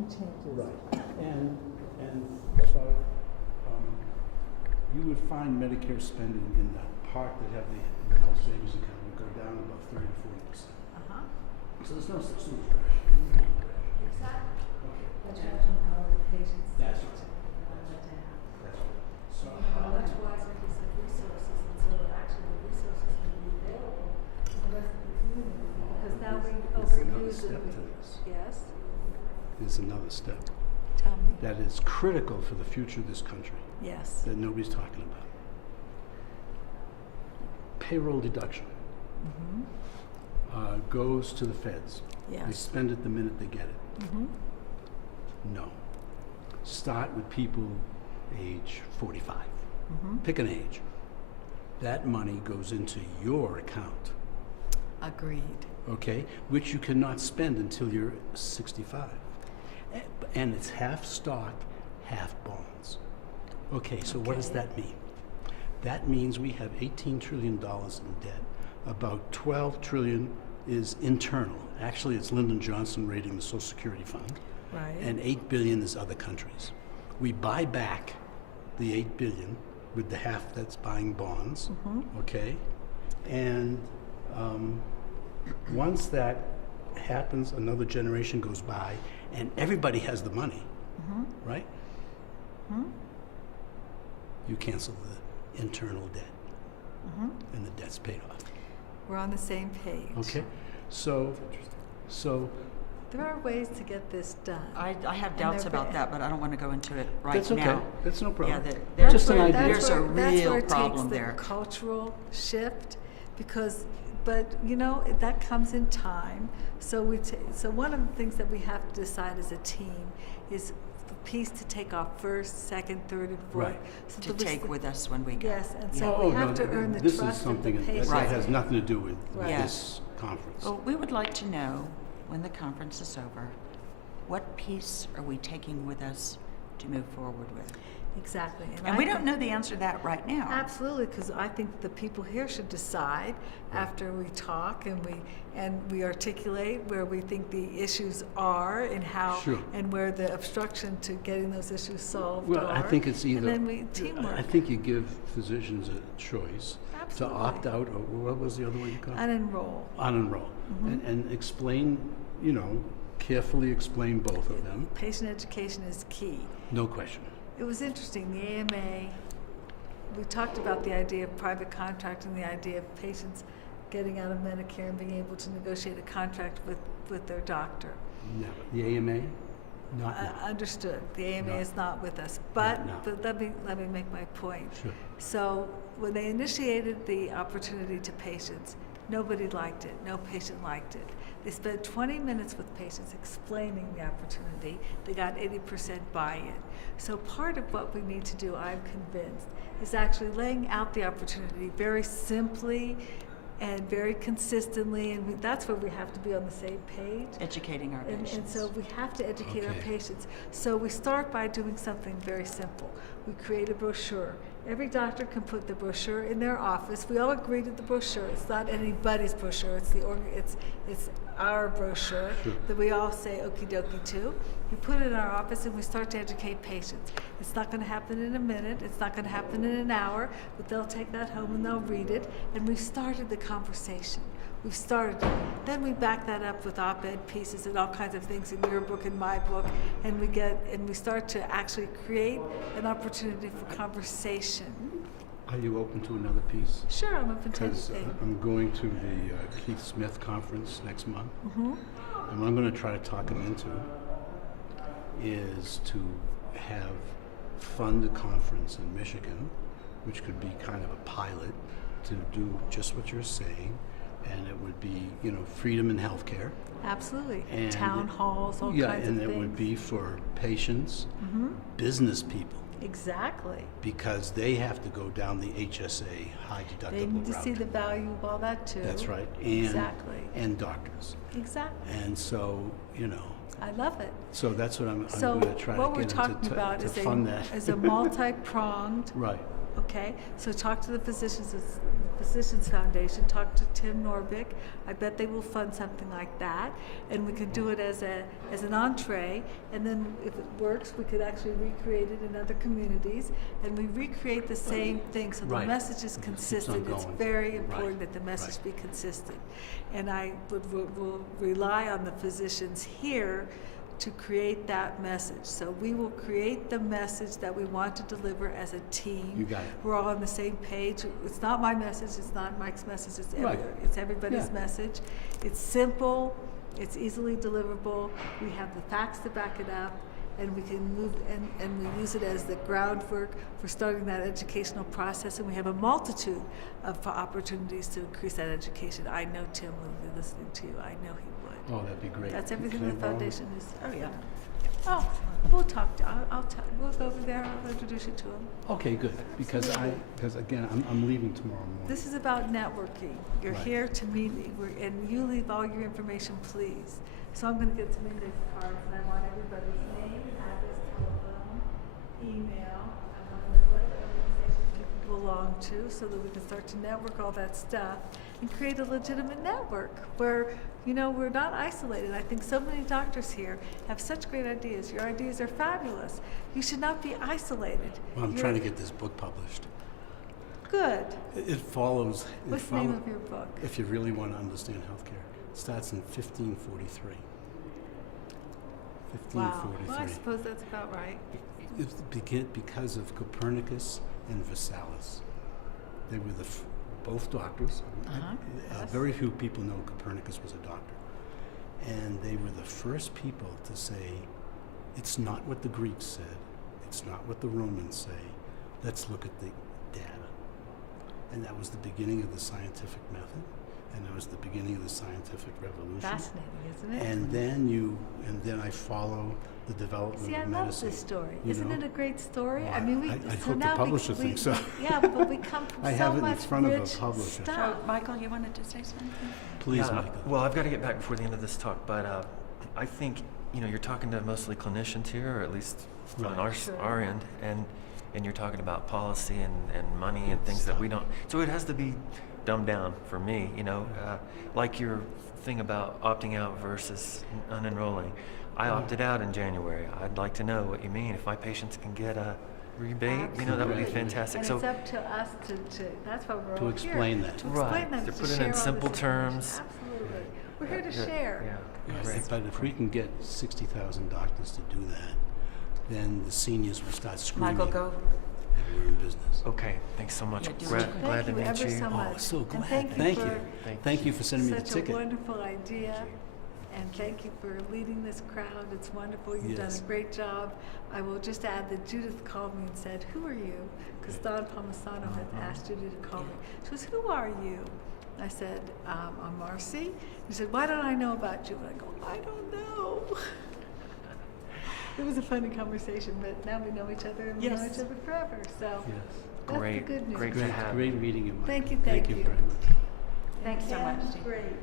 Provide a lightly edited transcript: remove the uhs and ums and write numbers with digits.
changes. Right, and about, you would find Medicare spending in the part that have the health savings account would go down about 30 to 40%. So there's no such thing as crash. Exactly. Okay. But you have to empower the patients. That's right. That's That's right. So a much wiser use of resources, and so actually the resources will be available to the rest of the community. Because now we there's another overuse step it. to this. Yes, There's another step tell me. that is critical for the future of this country Yes. that nobody's talking about. Payroll deduction goes to the feds. They Yes. spend it the minute they get it. No. Start with people age 45. Pick an age. That money goes into your account, Agreed. okay, which you cannot spend until you're 65. And it's half stock, half bonds. Okay, so what does Okay. that mean? That means we have $18 trillion in debt. About 12 trillion is internal. Actually, it's Lyndon Johnson rating the Social Security Fund. Right. And 8 billion is other countries. We buy back the 8 billion with the half that's buying bonds, okay? And once that happens, another generation goes by, and everybody has the money, right? You cancel the internal debt, and the debt's paid off. We're on the same page. Okay, so There are ways to get this done. I have And doubts they're about ba- that, but I don't want to go into it right that's okay. now. That's no problem. Yeah, That's Just an where- idea. There's a that's real where it problem takes there. the cultural shift, because, but you know, that comes in time. So so one of the things that we have to decide as a team is the piece to take off first, second, third, and fourth. Right. So To that we take s- with us when we go. Yes, and Yeah. so we have to earn the this trust is something of the that patient. Right. has nothing to do with Right. this conference. Well, we would like to know, when the conference is over, what piece are we taking with us to move forward with? Exactly. And I we don't think- know the answer to that right now. Absolutely, because I think the people here should decide after we talk and we articulate where we think the issues are and how Sure. and where the obstruction to getting those issues solved Well, are. I think it's either. And then we teamwork. I think you give physicians a choice Absolutely. to opt out, or what was the other one you called? Unenroll. Unenroll, and explain, carefully explain both of them. Patient education is key. No question. It was interesting, the AMA, we talked about the idea of private contracting, the idea of patients getting out of Medicare and being able to negotiate a contract with their doctor. Never. The AMA, not now. Understood. The AMA No. is not with us, but now. let me make my point. Sure. So when they initiated the opportunity to patients, nobody liked it. No patient liked it. They spent 20 minutes with patients explaining the opportunity. They got 80% buy-in. So part of what we need to do, I'm convinced, is actually laying out the opportunity very simply and very consistently, and that's where we have to be on the same page. Educating our And patients. so we have to educate our Okay. patients. So we start by doing something very simple. We create a brochure. Every doctor can put the brochure in their office. We all agree to the brochure. It's not anybody's brochure. It's our brochure Sure. that we all say okie dokie to. We put it in our office and we start to educate patients. It's not going to happen in a minute. It's not going to happen in an hour, but they'll take that home and they'll read it. And we've started the conversation. We've started it. Then we back that up with op-ed pieces and all kinds of things in your book and my book, and we start to actually create an opportunity for conversation. Are you open to another piece? Sure, I'm open to Because anything. I'm going to the Keith Smith conference next month, and what I'm going to try to talk him into is to fund a conference in Michigan, which could be kind of a pilot to do just what you're saying, and it would be, freedom in healthcare. Absolutely. And Town halls, all Yeah, kinds and of it would things. be for patients, business people, Exactly. because they have to go down the HSA high deductible They need to route. see the value of all that too. That's right. And, Exactly. And doctors. Exactly. And so, I love it. so that's what I'm So going to try what to we're get talking into about to is fund that. is a multi-pronged. Right. Okay, so talk to the physicians Physicians Foundation, talk to Tim Norbick. I bet they will fund something like that, and we could do it as an entree, and then if it works, we could actually recreate it in other communities, and we recreate the same thing, so the Right. message is Keeps on consistent. It's going. very important Right. that the message Right. be consistent. And I will rely on the physicians here to create that message. So we will create the message that we want to deliver as a team. You got it. We're all on the same page. It's not my message, it's not Mike's message, Right. it's everybody's Yeah. message. It's simple, it's easily deliverable, we have the facts to back it up, and we can move, and we use it as the groundwork for starting that educational process, and we have a multitude of opportunities to increase that education. I know Tim will be listening to you, I know he would. Oh, that'd be great. That's everything Can I the borrow? foundation is. Oh, yeah. Oh, we'll talk, we'll go over there, I'll introduce you to him. Okay, good, because again, I'm leaving tomorrow morning. This is about networking. You're Right. here to meet me, and you leave all your information, please. So I'm gonna get some index cards, and I want everybody's name, address, telephone, email. I want to know what organization people belong to, so that we can start to network all that stuff and create a legitimate network where, you know, we're not isolated. I think so many doctors here have such great ideas. Your ideas are fabulous. You should not be isolated. Well, I'm You're- trying to get this book published. Good. It follows. What's the name of your book? If you really want to understand healthcare, it starts in 1543. Wow. 1543. Well, I suppose that's about right. It's because of Copernicus and Vesalius. They were both doctors. Yes. Very few people know Copernicus was a doctor. And they were the first people to say, it's not what the Greeks said, it's not what the Romans say, let's look at the data. And that was the beginning of the scientific method, and that was the beginning of the scientific revolution. Fascinating, isn't it? And then I follow the development See, I of love medicine. this story. you Isn't know? it a great story? Well, I mean, I so hope the now publisher we, thinks so. Yeah, but we come from I so have it in much front of a rich publisher. stuff. So, Michael, you wanted to say something? Please, Yeah, Michael. Well, I've got to get back before the end of this talk, but I think, you know, you're talking to mostly clinicians here, or at least Right. on Sure. our end, and you're talking about policy and money and things that we don't. So it has to be dumbed down for me, you know, like your thing about opting out versus unenrolling. I opted out in January. I'd like to know what you mean. If my patients can get a rebate, you know, that would be Absolutely. fantastic. And so it's up to us to that's why we're To all explain here. that. To explain Right. that, To to put it in share all this simple information. terms. Absolutely. We're here to Yeah, share. Yeah. Yes, Great. but if we can get 60,000 doctors to do that, then the seniors will start screaming. Michael, go. And we're in business. Okay. Thanks so much. Yeah, do Glad, what you glad Thank to you meet ever you. so much. Oh, so And glad. thank you Thank for you. Thank Thank you for sending me the such ticket. a wonderful idea, and thank you for leading this crowd. It's wonderful. You've done Yes. a great job. I will just add that Judith called me and said, "Who are you?" Because Don Palmisano had asked Judith to call me. She goes, "Who are you?" I said, "I'm Marcy." He said, "Why don't I know about you?" And I go, "I don't know." It was a funny conversation, but now we know each other and we know Yes. each other forever. So Yes. that's Great, the good news. great to Great, have great meeting you, Michael. Thank you, Thank thank you you. very much. Thanks so much, Yeah, Steve. great.